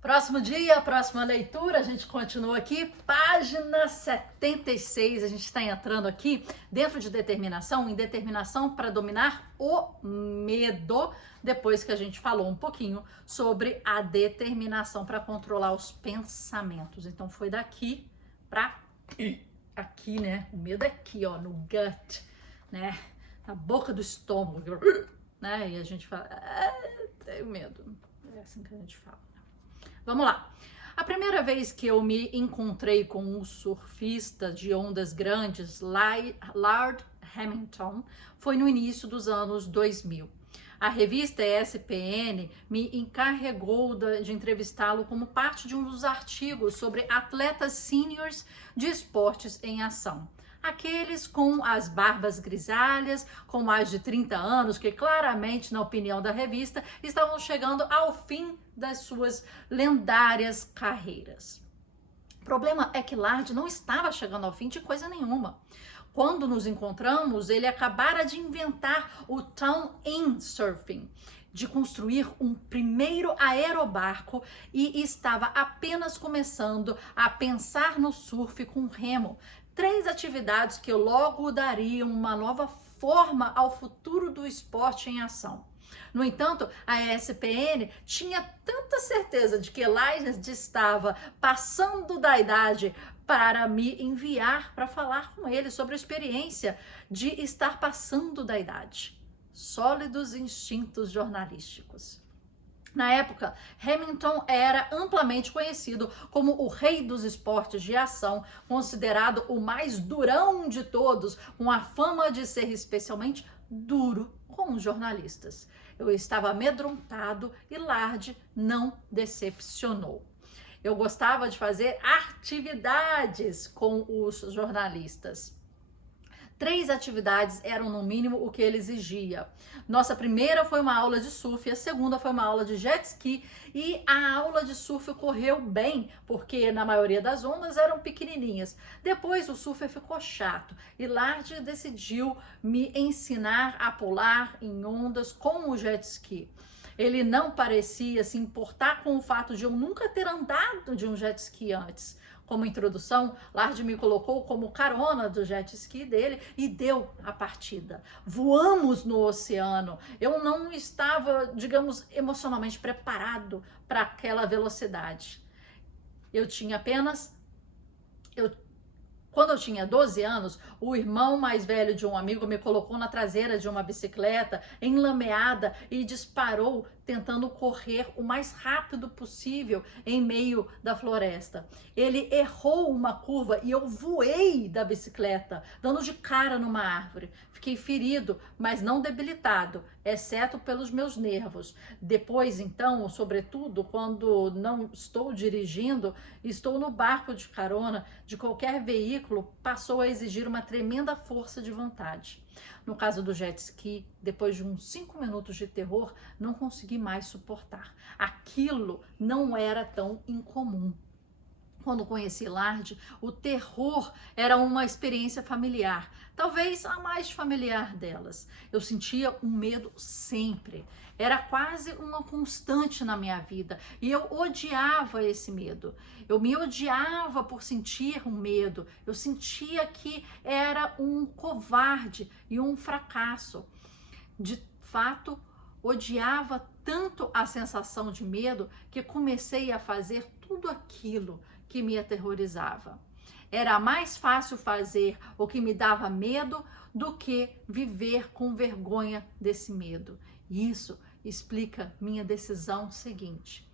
Próximo dia, próxima leitura, a gente continua aqui, página 76, a gente está entrando aqui dentro de determinação, em determinação para dominar o medo, depois que a gente falou um pouquinho sobre a determinação para controlar os pensamentos. Então foi daqui para aqui, né? O medo é aqui, ó, no gut, né? Na boca do estômago, né? E a gente fala, tenho medo, é assim que a gente fala. Vamos lá. A primeira vez que eu me encontrei com um surfista de ondas grandes, Lard Hamilton, foi no início dos anos 2000. A revista ESPN me encarregou de entrevistá-lo como parte de um dos artigos sobre atletas seniors de esportes em ação. Aqueles com as barbas grisalhas, com mais de 30 anos, que claramente, na opinião da revista, estavam chegando ao fim das suas lendárias carreiras. O problema é que Lard não estava chegando ao fim de coisa nenhuma. Quando nos encontramos, ele acabara de inventar o Town-in Surfing, de construir um primeiro aerobarco e estava apenas começando a pensar no surf com remo. 3 atividades que logo dariam uma nova forma ao futuro do esporte em ação. No entanto, a ESPN tinha tanta certeza de que Elijah estava passando da idade para me enviar para falar com ele sobre a experiência de estar passando da idade. Sólidos instintos jornalísticos. Na época, Hamilton era amplamente conhecido como o rei dos esportes de ação, considerado o mais durão de todos, com a fama de ser especialmente duro com os jornalistas. Eu estava amedrontado e Lard não decepcionou. Eu gostava de fazer atividades com os jornalistas. 3 atividades eram, no mínimo, o que ele exigia. Nossa primeira foi uma aula de surf, a segunda foi uma aula de jet ski e a aula de surf correu bem, porque na maioria das ondas eram pequenininhas. Depois o surf ficou chato e Lard decidiu me ensinar a pular em ondas com o jet ski. Ele não parecia se importar com o fato de eu nunca ter andado de um jet ski antes. Como introdução, Lard me colocou como carona do jet ski dele e deu a partida. Voamos no oceano. Eu não estava, digamos, emocionalmente preparado para aquela velocidade. Quando eu tinha 12 anos, o irmão mais velho de um amigo me colocou na traseira de uma bicicleta enlameada e disparou tentando correr o mais rápido possível em meio da floresta. Ele errou uma curva e eu voei da bicicleta, dando de cara numa árvore. Fiquei ferido, mas não debilitado, exceto pelos meus nervos. Depois, então, sobretudo, quando não estou dirigindo, estou no barco de carona de qualquer veículo, passou a exigir uma tremenda força de vontade. No caso do jet ski, depois de uns 5 minutos de terror, não consegui mais suportar. Aquilo não era tão incomum. Quando conheci Lard, o terror era uma experiência familiar, talvez a mais familiar delas. Eu sentia um medo sempre, era quase uma constante na minha vida e eu odiava esse medo. Eu me odiava por sentir um medo, eu sentia que era um covarde e um fracasso. De fato, odiava tanto a sensação de medo que comecei a fazer tudo aquilo que me aterrorizava. Era mais fácil fazer o que me dava medo do que viver com vergonha desse medo. E isso explica minha decisão seguinte.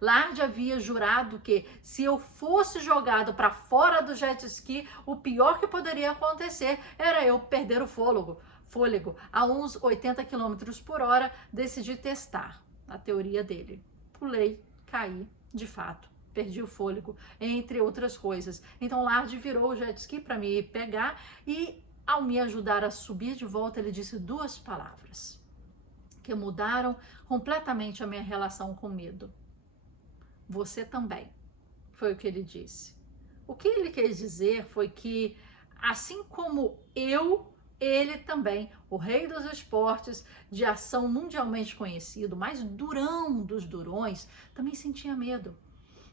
Lard havia jurado que se eu fosse jogado para fora do jet ski, o pior que poderia acontecer era eu perder o fôlego. A uns 80 km por hora, decidi testar a teoria dele. Pulei, caí, de fato. Perdi o fôlego, entre outras coisas. Então Lard virou o jet ski para me pegar e, ao me ajudar a subir de volta, ele disse 2 palavras que mudaram completamente a minha relação com medo. Você também, foi o que ele disse. O que ele quis dizer foi que, assim como ele também, o rei dos esportes de ação mundialmente conhecido, mais durão dos durões, também sentia medo.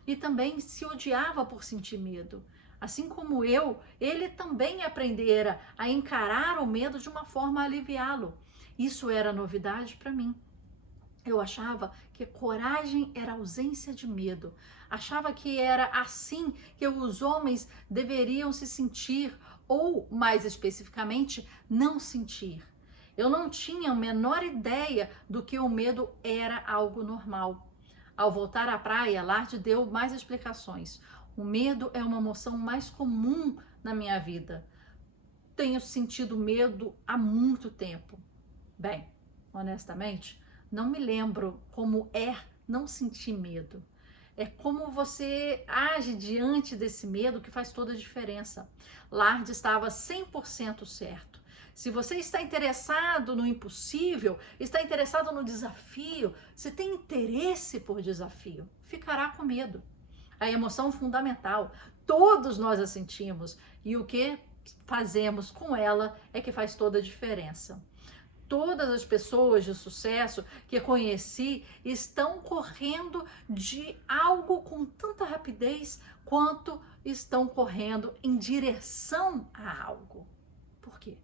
e também se odiava por sentir medo. Assim como eu, ele também aprendera a encarar o medo de uma forma a aliviá-lo. Isso era novidade para mim. Eu achava que coragem era ausência de medo. Achava que era assim que os homens deveriam se sentir, ou, mais especificamente, não sentir. Eu não tinha a menor ideia do que o medo era algo normal. Ao voltar à praia, Lard deu mais explicações. O medo é uma emoção mais comum na minha vida. Tenho sentido medo há muito tempo. Bem, honestamente, não me lembro como é não sentir medo. É como você age diante desse medo que faz toda a diferença. Lard estava 100% certo. Se você está interessado no impossível, está interessado no desafio, se tem interesse por desafio, ficará com medo. A emoção fundamental, todos nós a sentimos e o que fazemos com ela é que faz toda a diferença. Todas as pessoas de sucesso que conheci estão correndo de algo com tanta rapidez quanto estão correndo em direção a algo. Por quê?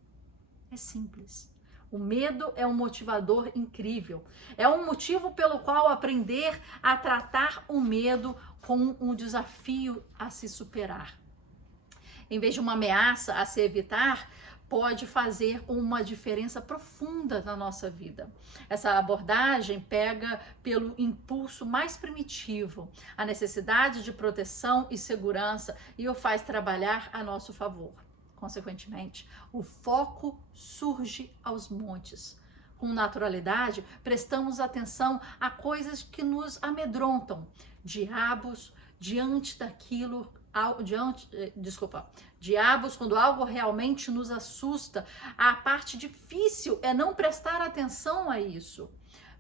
É simples. O medo é um motivador incrível. É um motivo pelo qual aprender a tratar o medo como um desafio a se superar. Em vez de uma ameaça a se evitar, pode fazer uma diferença profunda na nossa vida. Essa abordagem pega pelo impulso mais primitivo, a necessidade de proteção e segurança, e o faz trabalhar a nosso favor. Consequentemente, o foco surge aos montes. Com naturalidade, prestamos atenção a coisas que nos amedrontam, diabos quando algo realmente nos assusta. A parte difícil é não prestar atenção a isso.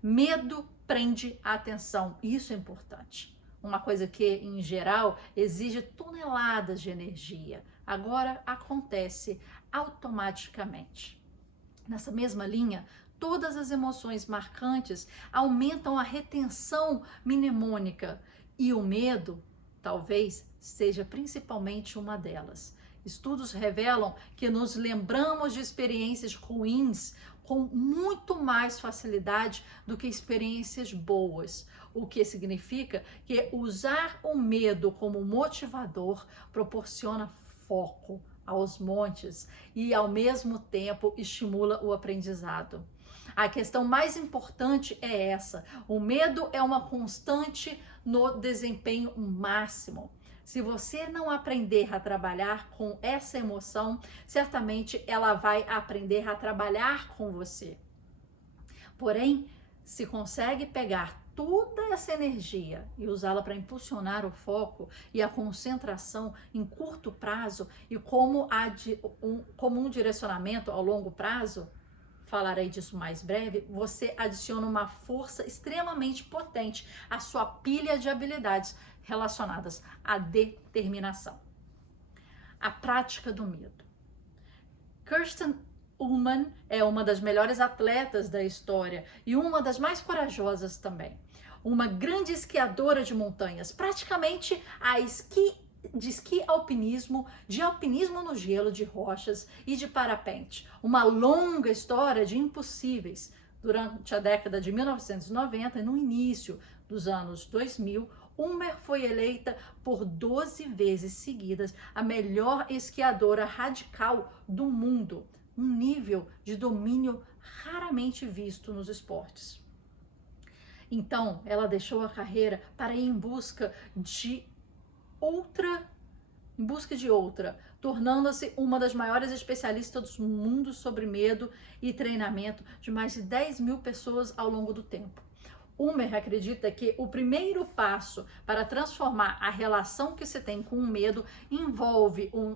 Medo prende a atenção, isso é importante. Uma coisa que, em geral, exige toneladas de energia. Agora acontece automaticamente. Nessa mesma linha, todas as emoções marcantes aumentam a retenção mnemônica e o medo, talvez, seja principalmente uma delas. Estudos revelam que nos lembramos de experiências ruins com muito mais facilidade do que experiências boas, o que significa que usar o medo como motivador proporciona foco aos montes e, ao mesmo tempo, estimula o aprendizado. A questão mais importante é essa: o medo é uma constante no desempenho máximo. Se você não aprender a trabalhar com essa emoção, certamente ela vai aprender a trabalhar com você. Porém, se consegue pegar toda essa energia e usá-la para impulsionar o foco e a concentração em curto prazo e como um direcionamento ao longo prazo, falarei disso mais breve, você adiciona uma força extremamente potente à sua pilha de habilidades relacionadas à determinação. A prática do medo. Kirsten Ullman é uma das melhores atletas da história e uma das mais corajosas também. Uma grande esquiadora de montanhas, praticamente de esqui alpinismo, de alpinismo no gelo, de rochas e de parapente. Uma longa história de impossíveis. Durante a década de 1990 e no início dos anos 2000, Ulmer foi eleita por 12 vezes seguidas a melhor esquiadora radical do mundo, um nível de domínio raramente visto nos esportes. Então, ela deixou a carreira para ir em busca de outra, tornando-se uma das maiores especialistas do mundo sobre medo e treinamento de mais de 10 mil pessoas ao longo do tempo. Ulmer acredita que o primeiro passo para transformar a relação que se tem com o medo envolve o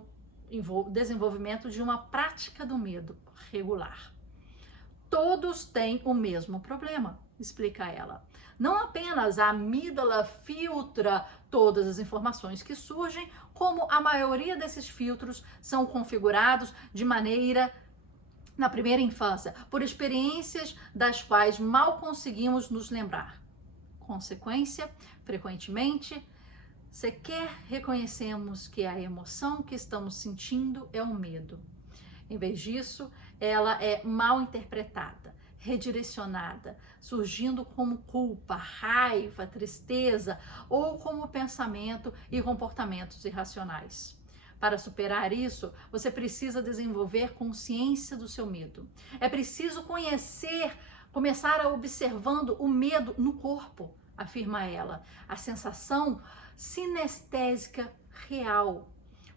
desenvolvimento de uma prática do medo regular. Todos têm o mesmo problema, explica ela. Não apenas a amígdala filtra todas as informações que surgem, como a maioria desses filtros são configurados de maneira na primeira infância, por experiências das quais mal conseguimos nos lembrar. Consequência, frequentemente, Sequer reconhecemos que a emoção que estamos sentindo é o medo. Em vez disso, ela é mal interpretada, redirecionada, surgindo como culpa, raiva, tristeza ou como pensamento e comportamentos irracionais. Para superar isso, você precisa desenvolver consciência do seu medo. É preciso começar a observando o medo no corpo, afirma ela. A sensação sinestésica real.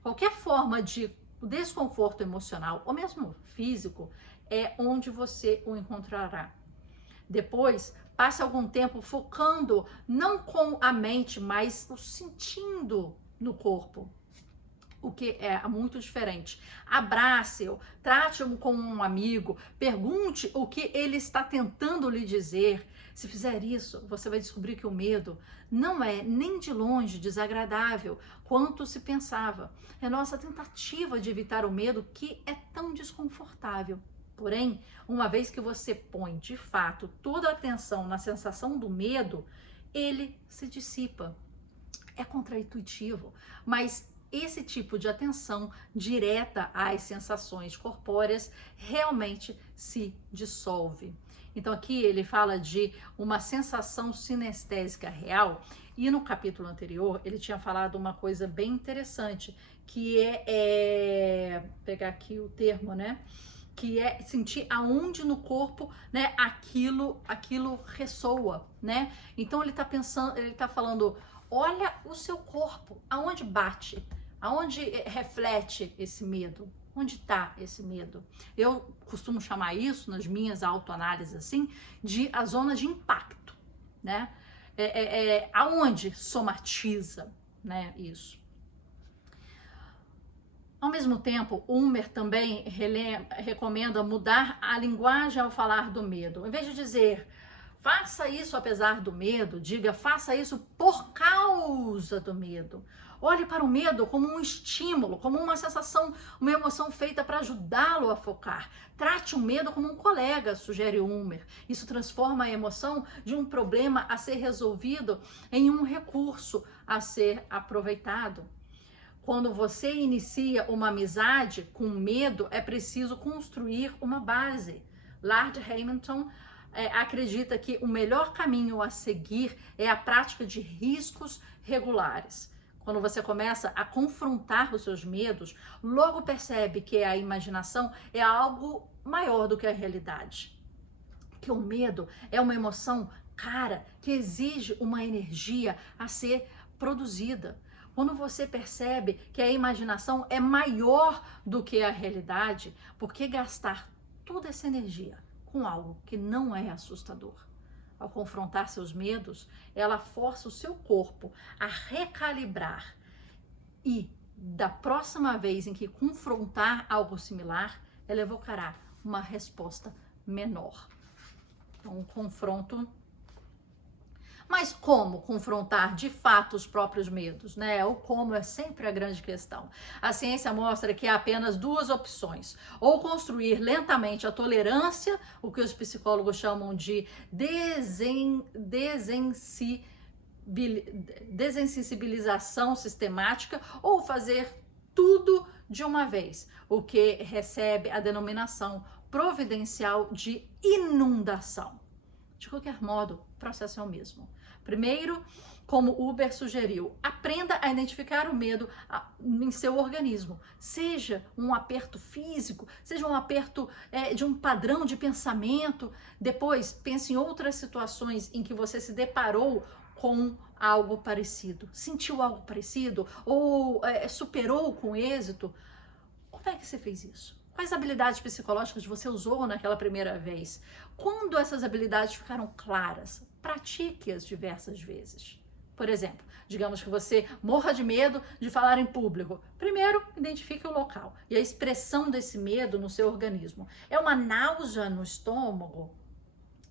Qualquer forma de desconforto emocional ou mesmo físico é onde você o encontrará. Depois, passe algum tempo focando não com a mente, mas o sentindo no corpo, o que é muito diferente. Abrace-o, trate-o como um amigo, pergunte o que ele está tentando lhe dizer. Se fizer isso, você vai descobrir que o medo não é nem de longe desagradável quanto se pensava. É nossa tentativa de evitar o medo que é tão desconfortável. Porém, uma vez que você põe de fato toda a atenção na sensação do medo, ele se dissipa. É contraintuitivo, mas esse tipo de atenção direta às sensações corpóreas realmente se dissolve. Então aqui ele fala de uma sensação sinestésica real, e no capítulo anterior ele tinha falado uma coisa bem interessante, que pegar aqui o termo, né? Que é sentir aonde no corpo, né, aquilo ressoa, né? Então ele tá falando, olha o seu corpo, aonde bate, aonde reflete esse medo, onde está esse medo. Eu costumo chamar isso, nas minhas autoanálises assim, de a zona de impacto, né? Aonde somatiza, né, isso. Ao mesmo tempo, Ulmer também recomenda mudar a linguagem ao falar do medo. Em vez de dizer, faça isso apesar do medo, diga, faça isso por causa do medo. Olhe para o medo como um estímulo, como uma sensação, uma emoção feita para ajudá-lo a focar. Trate o medo como um colega, sugere Ulmer. Isso transforma a emoção de um problema a ser resolvido em um recurso a ser aproveitado. Quando você inicia uma amizade com medo, é preciso construir uma base. Lard Hamilton acredita que o melhor caminho a seguir é a prática de riscos regulares. Quando você começa a confrontar os seus medos, logo percebe que a imaginação é algo maior do que a realidade. Que o medo é uma emoção cara, que exige uma energia a ser produzida. Quando você percebe que a imaginação é maior do que a realidade, por que gastar toda essa energia com algo que não é assustador? Ao confrontar seus medos, ela força o seu corpo a recalibrar e, da próxima vez em que confrontar algo similar, ela evocará uma resposta menor. Então, um confronto. Mas como confrontar de fato os próprios medos, né? O como é sempre a grande questão. A ciência mostra que há apenas duas opções: ou construir lentamente a tolerância, o que os psicólogos chamam de desensibilização sistemática, ou fazer tudo de uma vez, o que recebe a denominação providencial de inundação. De qualquer modo, o processo é o mesmo. Primeiro, como Uber sugeriu, aprenda a identificar o medo em seu organismo. Seja um aperto físico, seja um aperto de um padrão de pensamento. Depois, pense em outras situações em que você se deparou com algo parecido. Sentiu algo parecido? Ou superou com êxito? Como é que você fez isso? Quais habilidades psicológicas você usou naquela primeira vez? Quando essas habilidades ficaram claras, pratique-as diversas vezes. Por exemplo, digamos que você morra de medo de falar em público. Primeiro, identifique o local e a expressão desse medo no seu organismo. É uma náusea no estômago?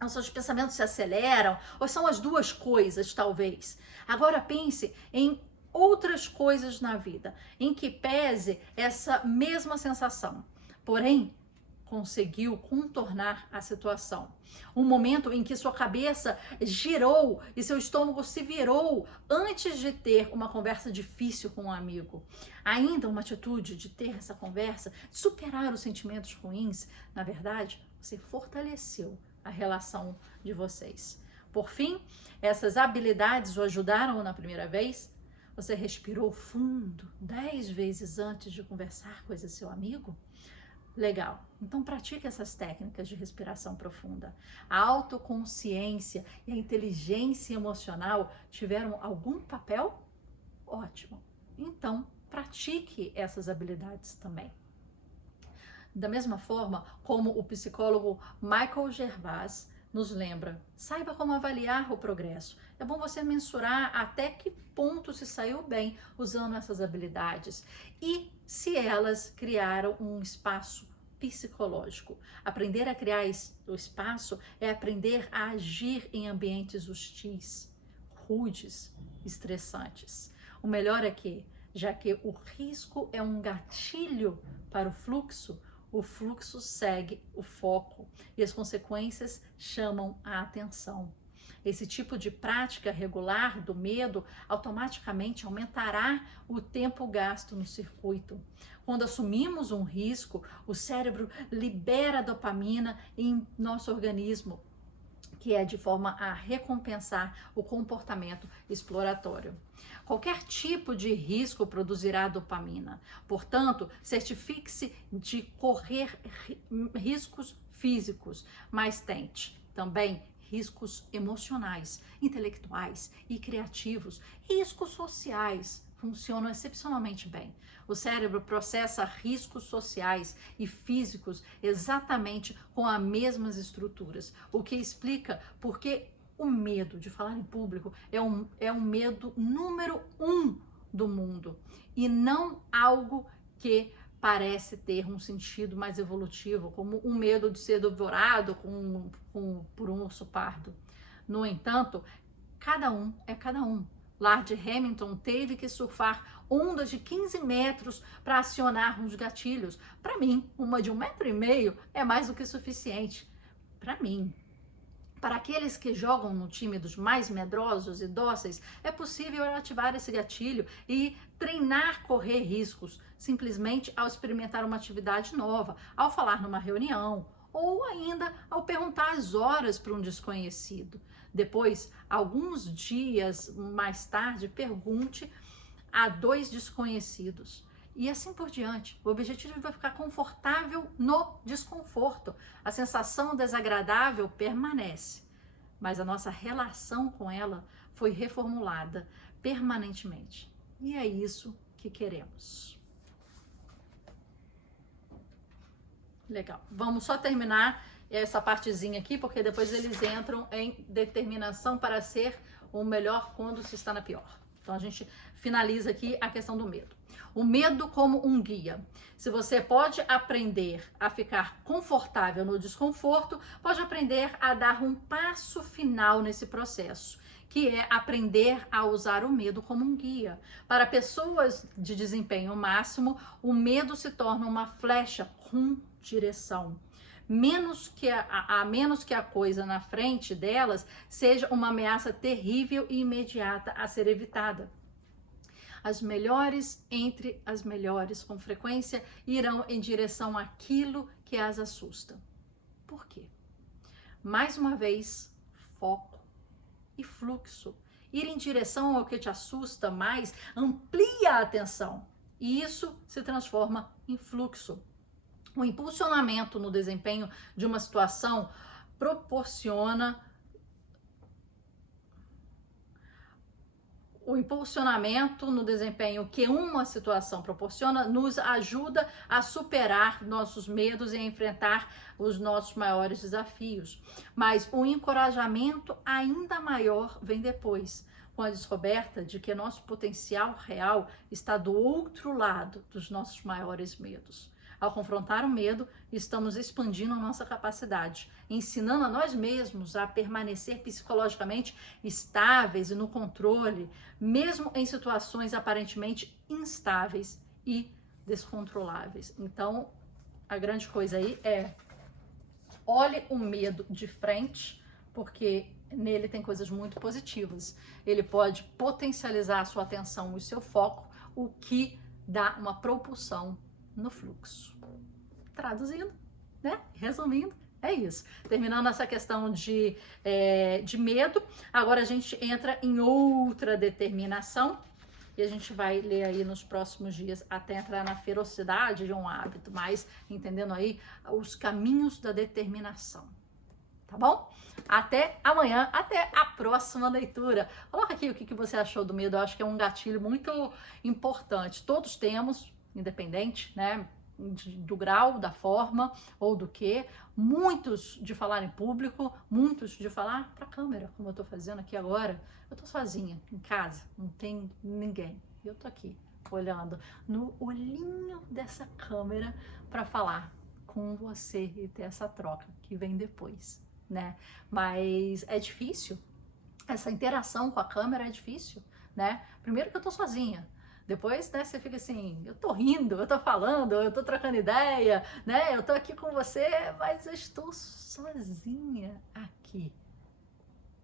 Os seus pensamentos se aceleram? Ou são as duas coisas, talvez? Agora pense em outras coisas na vida em que pese essa mesma sensação. Porém, conseguiu contornar a situação. Um momento em que sua cabeça girou e seu estômago se virou antes de ter uma conversa difícil com um amigo. Ainda uma atitude de ter essa conversa, de superar os sentimentos ruins. Na verdade, você fortaleceu a relação de vocês. Por fim, essas habilidades o ajudaram na primeira vez? Você respirou fundo 10 vezes antes de conversar com esse seu amigo? Legal. Então pratique essas técnicas de respiração profunda. A autoconsciência e a inteligência emocional tiveram algum papel? Ótimo. Então pratique essas habilidades também. Da mesma forma como o psicólogo Michael Gervais nos lembra, saiba como avaliar o progresso. É bom você mensurar até que ponto se saiu bem usando essas habilidades e se elas criaram um espaço psicológico. Aprender a criar o espaço é aprender a agir em ambientes hostis, rudes, estressantes. O melhor é que, já que o risco é um gatilho para o fluxo segue o foco e as consequências chamam a atenção. Esse tipo de prática regular do medo automaticamente aumentará o tempo gasto no circuito. Quando assumimos um risco, o cérebro libera dopamina em nosso organismo, que é de forma a recompensar o comportamento exploratório. Qualquer tipo de risco produzirá dopamina. Portanto, certifique-se de correr riscos físicos, mas tente também riscos emocionais, intelectuais e criativos, riscos sociais. Funcionam excepcionalmente bem. O cérebro processa riscos sociais e físicos exatamente com as mesmas estruturas, o que explica por que o medo de falar em público é um medo número 1 do mundo e não algo que parece ter um sentido mais evolutivo, como o medo de ser devorado por um urso pardo. No entanto, cada um é cada um. Lard Hamilton teve que surfar ondas de 15 metros para acionar uns gatilhos. Para mim, uma de 1,5 metro é mais do que suficiente. Para mim. Para aqueles que jogam no time dos mais medrosos e dóceis, é possível ativar esse gatilho e treinar correr riscos, simplesmente ao experimentar uma atividade nova, ao falar numa reunião, ou ainda ao perguntar as horas para um desconhecido. Depois, alguns dias mais tarde, pergunte a 2 desconhecidos. E assim por diante. O objetivo é ficar confortável no desconforto. A sensação desagradável permanece, mas a nossa relação com ela foi reformulada permanentemente. E é isso que queremos. Legal. Vamos só terminar essa partezinha aqui, porque depois eles entram em determinação para ser o melhor quando se está na pior. Então a gente finaliza aqui a questão do medo. O medo como um guia. Se você pode aprender a ficar confortável no desconforto, pode aprender a dar um passo final nesse processo, que é aprender a usar o medo como um guia. Para pessoas de desempenho máximo, o medo se torna uma flecha com direção. Menos que a coisa na frente delas seja uma ameaça terrível e imediata a ser evitada. As melhores entre as melhores, com frequência, irão em direção àquilo que as assusta. Por quê? Mais uma vez, foco e fluxo. Ir em direção ao que te assusta mais amplia a atenção e isso se transforma em fluxo. O impulsionamento no desempenho de uma situação proporciona o impulsionamento no desempenho que uma situação proporciona nos ajuda a superar nossos medos e a enfrentar os nossos maiores desafios. Mas o encorajamento ainda maior vem depois, com a descoberta de que nosso potencial real está do outro lado dos nossos maiores medos. Ao confrontar o medo, estamos expandindo a nossa capacidade, ensinando a nós mesmos a permanecer psicologicamente estáveis e no controle, mesmo em situações aparentemente instáveis e descontroláveis. Então, a grande coisa aí é olhe o medo de frente, porque nele tem coisas muito positivas. Ele pode potencializar a sua atenção e o seu foco, o que dá uma propulsão no fluxo. Traduzindo, né? Resumindo, é isso. Terminando essa questão de medo, agora a gente entra em outra determinação e a gente vai ler aí nos próximos dias até entrar na ferocidade de um hábito, mas entendendo aí os caminhos da determinação. Tá bom? Até amanhã, até a próxima leitura. Coloca aqui o que você achou do medo, eu acho que é um gatilho muito importante. Todos temos, independente, né, do grau, da forma ou do que, muitos de falar em público, muitos de falar para a câmera, como eu tô fazendo aqui agora. Eu tô sozinha em casa, não tem ninguém. Eu tô aqui olhando no olhinho dessa câmera para falar com você e ter essa troca que vem depois, né? Mas é difícil, essa interação com a câmera é difícil, né? Primeiro que eu tô sozinha, depois, né, você fica assim, eu tô rindo, eu tô falando, eu tô trocando ideia, né? Eu tô aqui com você, mas eu estou sozinha aqui.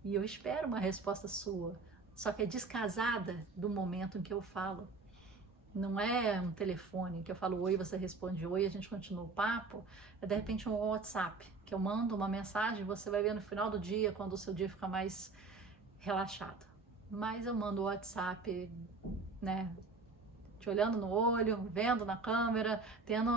E eu espero uma resposta sua, só que é descasada do momento em que eu falo. Não é um telefone que eu falo oi, você responde oi, a gente continua o papo. É de repente um WhatsApp, que eu mando uma mensagem, você vai ver no final do dia, quando o seu dia fica mais relaxado. Mas eu mando o WhatsApp, né, te olhando no olho, vendo na câmera, tendo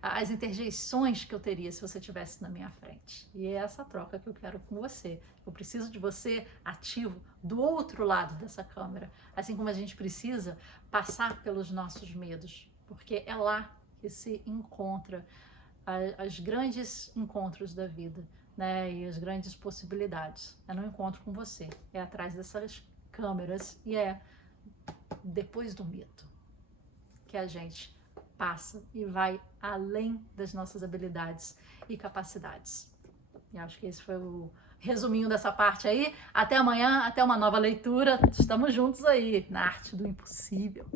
as interjeições que eu teria se você estivesse na minha frente. E é essa troca que eu quero com você. Eu preciso de você ativo do outro lado dessa câmera, assim como a gente precisa passar pelos nossos medos, porque é lá que se encontra os grandes encontros da vida, né? E as grandes possibilidades. É no encontro com você, é atrás dessas câmeras e é depois do medo que a gente passa e vai além das nossas habilidades e capacidades. E acho que esse foi o resuminho dessa parte aí. Até amanhã, até uma nova leitura. Estamos juntos aí na arte do impossível.